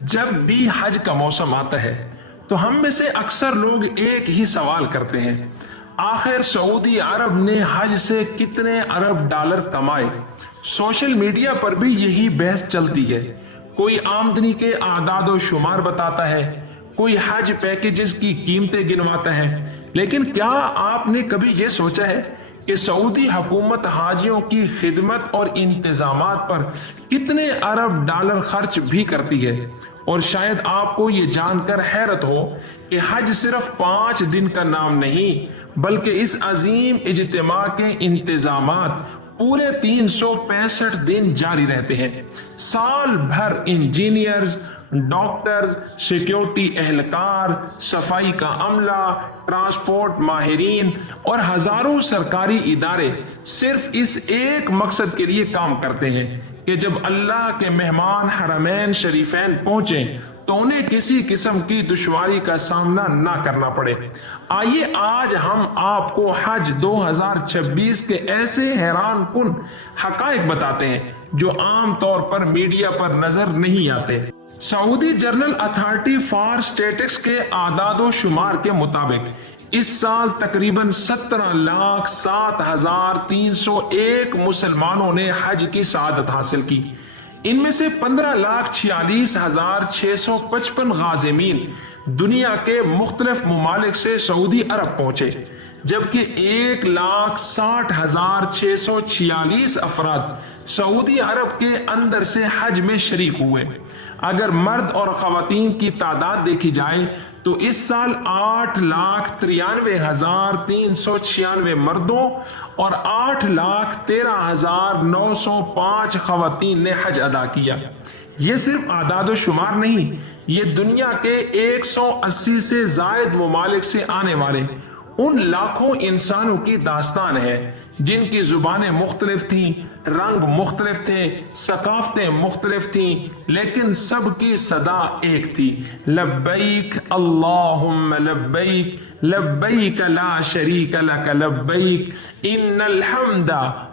جب بھی حج کا موسم آتا ہے تو ہم میں سے اکثر لوگ ایک ہی سوال کرتے ہیں، آخر سعودی عرب نے حج سے کتنے ارب ڈالر کمائے؟ سوشل میڈیا پر بھی یہی بحث چلتی ہے۔ کوئی آمدنی کے اعداد و شمار بتاتا ہے، کوئی حج پیکیجز کی قیمتیں گنواتا ہے، لیکن کیا آپ نے کبھی یہ سوچا ہے کہ سعودی حکومت حاجیوں کی خدمت اور انتظامات پر کتنے ارب ڈالر خرچ بھی کرتی ہے؟ اور شاید آپ کو یہ جان کر حیرت ہو کہ حج صرف 5 دن کا نام نہیں، بلکہ اس عظیم اجتماع کے انتظامات پورے 365 دن جاری رہتے ہیں۔ سال بھر انجینئرز، ڈاکٹرز، سیکیورٹی اہلکار، صفائی کا عملہ، ٹرانسپورٹ ماہرین اور ہزاروں سرکاری ادارے صرف اس ایک مقصد کے لیے کام کرتے ہیں کہ جب اللہ کے مہمان حرمین شریفین پہنچیں تو انہیں کسی قسم کی دشواری کا سامنا نہ کرنا پڑے۔ آئیے آج ہم آپ کو حج 2026 کے ایسے حیران کن حقائق بتاتے ہیں جو عام طور پر میڈیا پر نظر نہیں آتے۔ سعودی جنرل اتھارٹی فار اسٹیٹسٹکس کے اعداد و شمار کے مطابق اس سال تقریباً 17,07,301 مسلمانوں نے حج کی سعادت حاصل کی۔ ان میں سے 15,46,655 غازمین دنیا کے مختلف ممالک سے سعودی عرب پہنچے، جبکہ 1,60,646 افراد سعودی عرب کے اندر سے حج میں شریک ہوئے۔ اگر مرد اور خواتین کی تعداد دیکھی جائے تو اس سال 8,93,396 مردوں اور 8,13,905 خواتین نے حج ادا کیا۔ یہ صرف اعداد و شمار نہیں، یہ دنیا کے 180 سے زائد ممالک سے آنے والے ان لاکھوں انسانوں کی داستان ہے جن کی زبانیں مختلف تھیں، رنگ مختلف تھے، ثقافتیں مختلف تھیں، لیکن سب کی صدا ایک تھی، لبیک اللہم لبیک، لبیک لا شریک لک لبیک، ان الحمد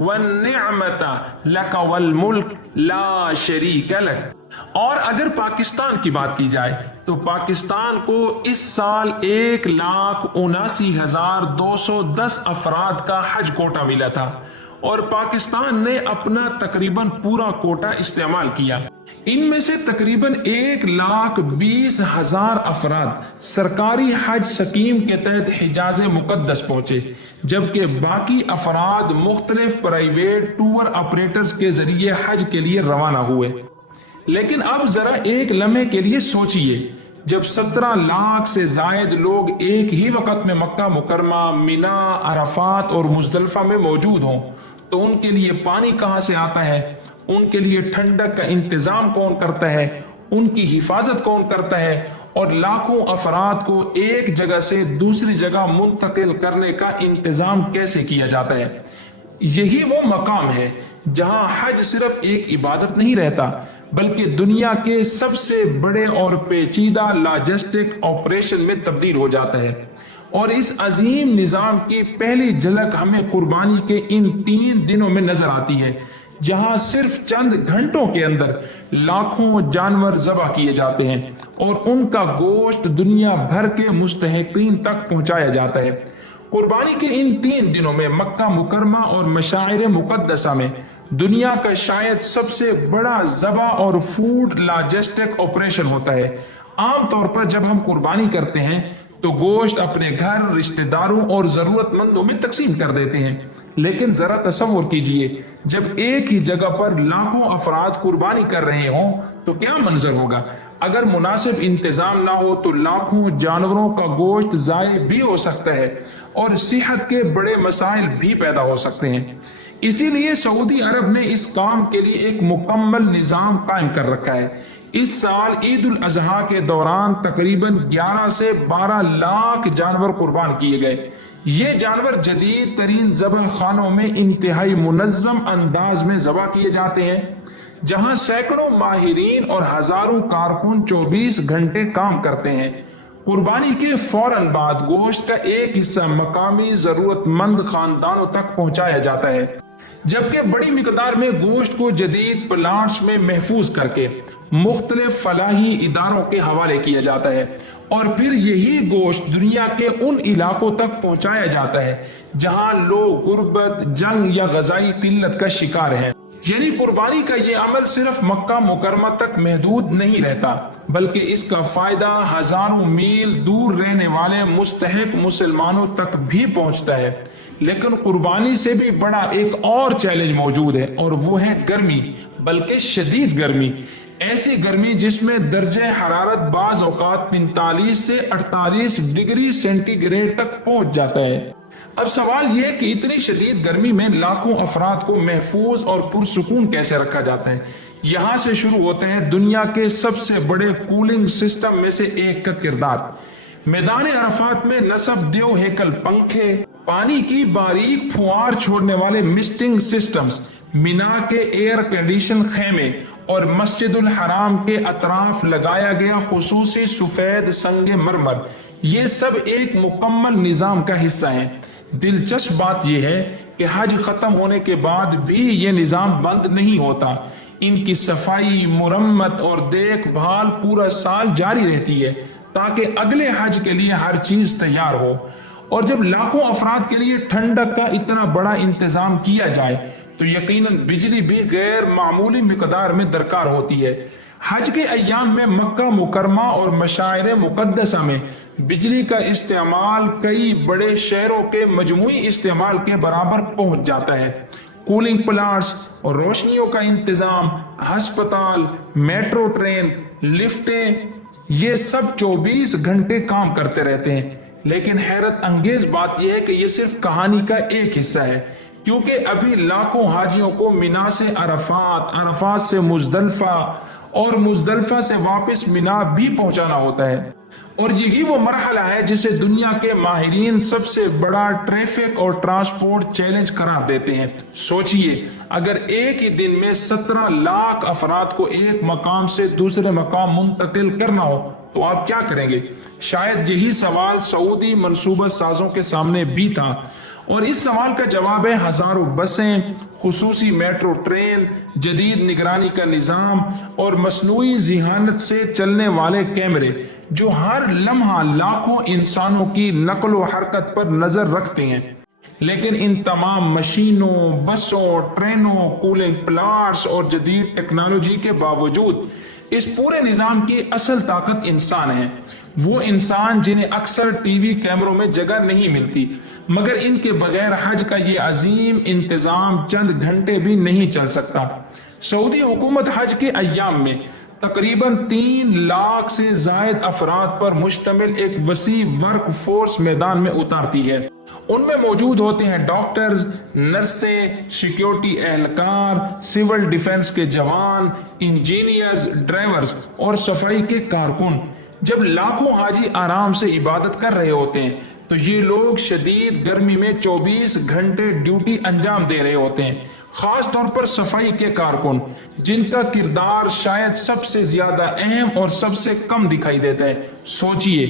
والنعمت لک والملک لا شریک لک۔ اور اگر پاکستان کی بات کی جائے تو پاکستان کو اس سال 1,79,210 افراد کا حج کوٹا ملا تھا اور پاکستان نے اپنا تقریباً پورا کوٹا استعمال کیا۔ ان میں سے تقریباً 1,20,000 افراد سرکاری حج سکیم کے تحت حجاز مقدس پہنچے، جبکہ باقی افراد مختلف پرائیویٹ ٹور آپریٹرز کے ذریعے حج کے لیے روانہ ہوئے۔ لیکن اب ذرا ایک لمحے کے لیے سوچئے، جب 17 لاکھ سے زائد لوگ ایک ہی وقت میں مکہ مکرمہ، مینا، عرفات اور مزدلفہ میں موجود ہوں تو ان کے لیے پانی کہاں سے آتا ہے؟ ان کے لیے ٹھنڈک کا انتظام کون کرتا ہے؟ ان کی حفاظت کون کرتا ہے؟ اور لاکھوں افراد کو ایک جگہ سے دوسری جگہ منتقل کرنے کا انتظام کیسے کیا جاتا ہے؟ یہی وہ مقام ہے جہاں حج صرف ایک عبادت نہیں رہتا بلکہ دنیا کے سب سے بڑے اور پیچیدہ لاجسٹک آپریشن میں تبدیل ہو جاتا ہے۔ اور اس عظیم نظام کی پہلی جھلک ہمیں قربانی کے ان 3 دنوں میں نظر آتی ہے، جہاں صرف چند گھنٹوں کے اندر لاکھوں جانور ذبح کیے جاتے ہیں اور ان کا گوشت دنیا بھر کے مستحقین تک پہنچایا جاتا ہے۔ قربانی کے ان 3 دنوں میں مکہ مکرمہ اور مشاعر مقدسہ میں دنیا کا شاید سب سے بڑا ذبح اور فوڈ لاجسٹک آپریشن ہوتا ہے۔ عام طور پر جب ہم قربانی کرتے ہیں تو گوشت اپنے گھر، رشتہ داروں اور ضرورت مندوں میں تقسیم کر دیتے ہیں، لیکن ذرا تصور کیجئے جب ایک ہی جگہ پر لاکھوں افراد قربانی کر رہے ہوں تو کیا منظر ہوگا۔ اگر مناسب انتظام نہ ہو تو لاکھوں جانوروں کا گوشت ضائع بھی ہو سکتا ہے اور صحت کے بڑے مسائل بھی پیدا ہو سکتے ہیں۔ اسی لیے سعودی عرب نے اس کام کے لیے ایک مکمل نظام قائم کر رکھا ہے۔ اس سال عید الاضحیٰ کے دوران تقریباً 11 سے 12 لاکھ جانور قربان کیے گئے۔ یہ جانور جدید ترین ذبح خانوں میں انتہائی منظم انداز میں ذبح کیے جاتے ہیں، جہاں سینکڑوں ماہرین اور ہزاروں کارکن 24 گھنٹے کام کرتے ہیں۔ قربانی کے فوراً بعد گوشت کا ایک حصہ مقامی ضرورت مند خاندانوں تک پہنچایا جاتا ہے، جبکہ بڑی مقدار میں گوشت کو جدید پلانٹس میں محفوظ کر کے مختلف فلاحی اداروں کے حوالے کیا جاتا ہے اور پھر یہی گوشت دنیا کے ان علاقوں تک پہنچایا جاتا ہے جہاں لوگ غربت، جنگ یا غذائی قلت کا شکار ہیں۔ یعنی قربانی کا یہ عمل صرف مکہ مکرمہ تک محدود نہیں رہتا، بلکہ اس کا فائدہ ہزاروں میل دور رہنے والے مستحق مسلمانوں تک بھی پہنچتا ہے۔ لیکن قربانی سے بھی بڑا ایک اور چیلنج موجود ہے، اور وہ ہے گرمی، بلکہ شدید گرمی۔ ایسی گرمی جس میں درجہ حرارت بعض اوقات 45 سے 48 ڈگری سینٹی گریڈ تک پہنچ جاتا ہے۔ اب سوال یہ ہے کہ اتنی شدید گرمی میں لاکھوں افراد کو محفوظ اور پرسکون کیسے رکھا جاتا ہے؟ یہاں سے شروع ہوتے ہیں دنیا کے سب سے بڑے کولنگ سسٹم میں سے ایک کا کردار۔ میدان عرفات میں نصب دیو ہیکل پنکھے، پانی کی باریک پھوار چھوڑنے والے مسٹنگ سسٹمز، مینا کے ایئر کنڈیشن خیمے اور مسجد الحرام کے اطراف لگایا گیا خصوصی سفید سنگ مرمر، یہ سب ایک مکمل نظام کا حصہ ہیں۔ دلچسپ بات یہ ہے کہ حج ختم ہونے کے بعد بھی یہ نظام بند نہیں ہوتا۔ ان کی صفائی، مرمت اور دیکھ بھال پورا سال جاری رہتی ہے تاکہ اگلے حج کے لیے ہر چیز تیار ہو۔ اور جب لاکھوں افراد کے لیے ٹھنڈک کا اتنا بڑا انتظام کیا جائے تو یقیناً بجلی بھی غیر معمولی مقدار میں درکار ہوتی ہے۔ حج کے ایام میں مکہ مکرمہ اور مشاعر مقدسہ میں بجلی کا استعمال کئی بڑے شہروں کے مجموعی استعمال کے برابر پہنچ جاتا ہے۔ کولنگ پلانٹس اور روشنیوں کا انتظام، ہسپتال، میٹرو ٹرین، لفٹیں، یہ سب 24 گھنٹے کام کرتے رہتے ہیں۔ لیکن حیرت انگیز بات یہ ہے کہ یہ صرف کہانی کا ایک حصہ ہے، کیونکہ ابھی لاکھوں حاجیوں کو مینا سے عرفات، عرفات سے مزدلفہ اور مزدلفہ سے واپس مینا بھی پہنچانا ہوتا ہے۔ اور یہی وہ مرحلہ ہے جسے دنیا کے ماہرین سب سے بڑا ٹریفک اور ٹرانسپورٹ چیلنج قرار دیتے ہیں۔ سوچئے اگر ایک ہی دن میں 17 لاکھ افراد کو ایک مقام سے دوسرے مقام منتقل کرنا ہو تو آپ کیا کریں گے؟ شاید یہی سوال سعودی منصوبہ سازوں کے سامنے بھی تھا، اور اس سوال کا جواب ہے ہزاروں بسیں، خصوصی میٹرو ٹرین، جدید نگرانی کا نظام اور مصنوعی ذہانت سے چلنے والے کیمرے جو ہر لمحہ لاکھوں انسانوں کی نقل و حرکت پر نظر رکھتے ہیں۔ لیکن ان تمام مشینوں، بسوں، ٹرینوں، کولنگ پلانٹس اور جدید ٹیکنالوجی کے باوجود اس پورے نظام کی اصل طاقت انسان ہے۔ وہ انسان جنہیں اکثر ٹی وی کیمروں میں جگہ نہیں ملتی، مگر ان کے بغیر حج کا یہ عظیم انتظام چند گھنٹے بھی نہیں چل سکتا۔ سعودی حکومت حج کے ایام میں تقریباً 3 لاکھ سے زائد افراد پر مشتمل ایک وسیع ورک فورس میدان میں اتارتی ہے۔ ان میں موجود ہوتے ہیں ڈاکٹرز، نرسیں، سیکیورٹی اہلکار، سول ڈیفنس کے جوان، انجینئرز، ڈرائیورز اور صفائی کے کارکن۔ جب لاکھوں حاجی آرام سے عبادت کر رہے ہوتے ہیں تو یہ لوگ شدید گرمی میں 24 گھنٹے ڈیوٹی انجام دے رہے ہوتے ہیں، خاص طور پر صفائی کے کارکن، جن کا کردار شاید سب سے زیادہ اہم اور سب سے کم دکھائی دیتا ہے۔ سوچئے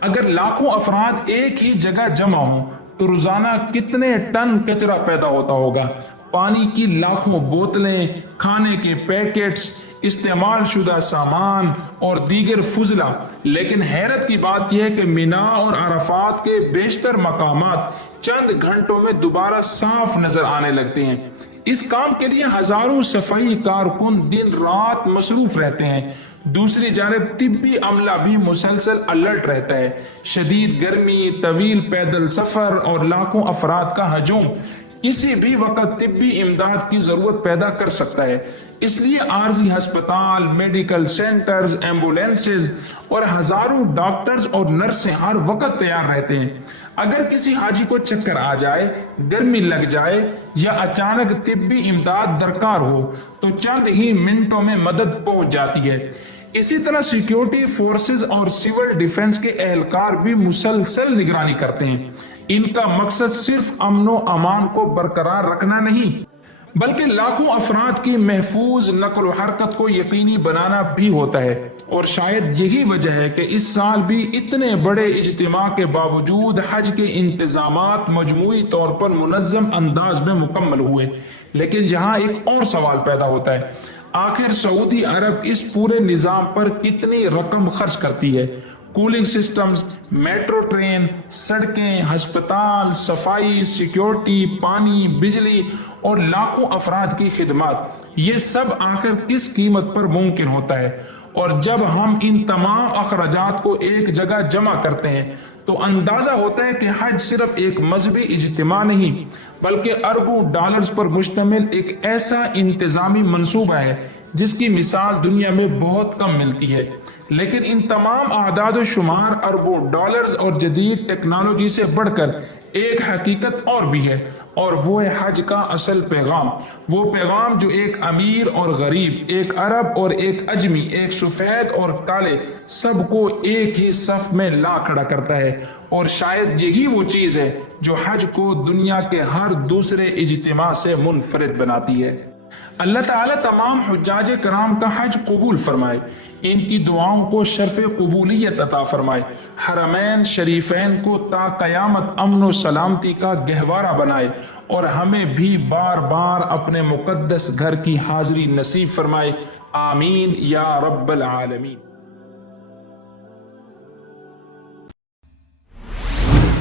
اگر لاکھوں افراد ایک ہی جگہ جمع ہوں تو روزانہ کتنے ٹن کچرا پیدا ہوتا ہوگا۔ پانی کی لاکھوں بوتلیں، کھانے کے پیکٹس، استعمال شدہ سامان اور دیگر فضلہ۔ لیکن حیرت کی بات یہ ہے کہ مینا اور عرفات کے بیشتر مقامات چند گھنٹوں میں دوبارہ صاف نظر آنے لگتے ہیں۔ اس کام کے لیے ہزاروں صفائی کارکن دن رات مصروف رہتے ہیں۔ دوسری جانب طبی عملہ بھی مسلسل الرٹ رہتا ہے۔ شدید گرمی، طویل پیدل سفر اور لاکھوں افراد کا ہجوم کسی بھی وقت طبی امداد کی ضرورت پیدا کر سکتا ہے۔ اس لیے عارضی ہسپتال، میڈیکل سینٹرز، ایمبولینسز اور ہزاروں ڈاکٹرز اور نرسیں ہر وقت تیار رہتے ہیں۔ اگر کسی حاجی کو چکر آ جائے، گرمی لگ جائے یا اچانک طبی امداد درکار ہو تو چند ہی منٹوں میں مدد پہنچ جاتی ہے۔ اسی طرح سیکیورٹی فورسز اور سول ڈیفنس کے اہلکار بھی مسلسل نگرانی کرتے ہیں۔ ان کا مقصد صرف امن و امان کو برقرار رکھنا نہیں، بلکہ لاکھوں افراد کی محفوظ نقل و حرکت کو یقینی بنانا بھی ہوتا ہے۔ اور شاید یہی وجہ ہے کہ اس سال بھی اتنے بڑے اجتماع کے باوجود حج کے انتظامات مجموعی طور پر منظم انداز میں مکمل ہوئے۔ لیکن یہاں ایک اور سوال پیدا ہوتا ہے، آخر سعودی عرب اس پورے نظام پر کتنی رقم خرچ کرتی ہے؟ کولنگ سسٹمز، میٹرو ٹرین، سڑکیں، ہسپتال، صفائی، سیکیورٹی، پانی، بجلی اور لاکھوں افراد کی خدمات، یہ سب آخر کس قیمت پر ممکن ہوتا ہے؟ اور جب ہم ان تمام اخراجات کو ایک جگہ جمع کرتے ہیں تو اندازہ ہوتا ہے کہ حج صرف ایک مذہبی اجتماع نہیں بلکہ اربوں ڈالرز پر مشتمل ایک ایسا انتظامی منصوبہ ہے جس کی مثال دنیا میں بہت کم ملتی ہے۔ لیکن ان تمام اعداد و شمار اربوں ڈالرز اور جدید ٹیکنالوجی سے بڑھ کر ایک حقیقت اور بھی ہے، اور وہ ہے حج کا اصل پیغام، وہ پیغام جو ایک امیر اور غریب، ایک عرب اور ایک اجمی، ایک سفید اور کالے، سب کو ایک ہی صف میں لا کھڑا کرتا ہے۔ اور شاید یہی وہ چیز ہے جو حج کو دنیا کے ہر دوسرے اجتماع سے منفرد بناتی ہے۔ اللہ تعالیٰ تمام حجاج کرام کا حج قبول فرمائے، ان کی دعاؤں کو شرف قبولیت عطا فرمائے، حرمین شریفین کو تا قیامت امن و سلامتی کا گہوارہ بنائے، اور ہمیں بھی بار بار اپنے مقدس گھر کی حاضری نصیب فرمائے، آمین یا رب العالمین۔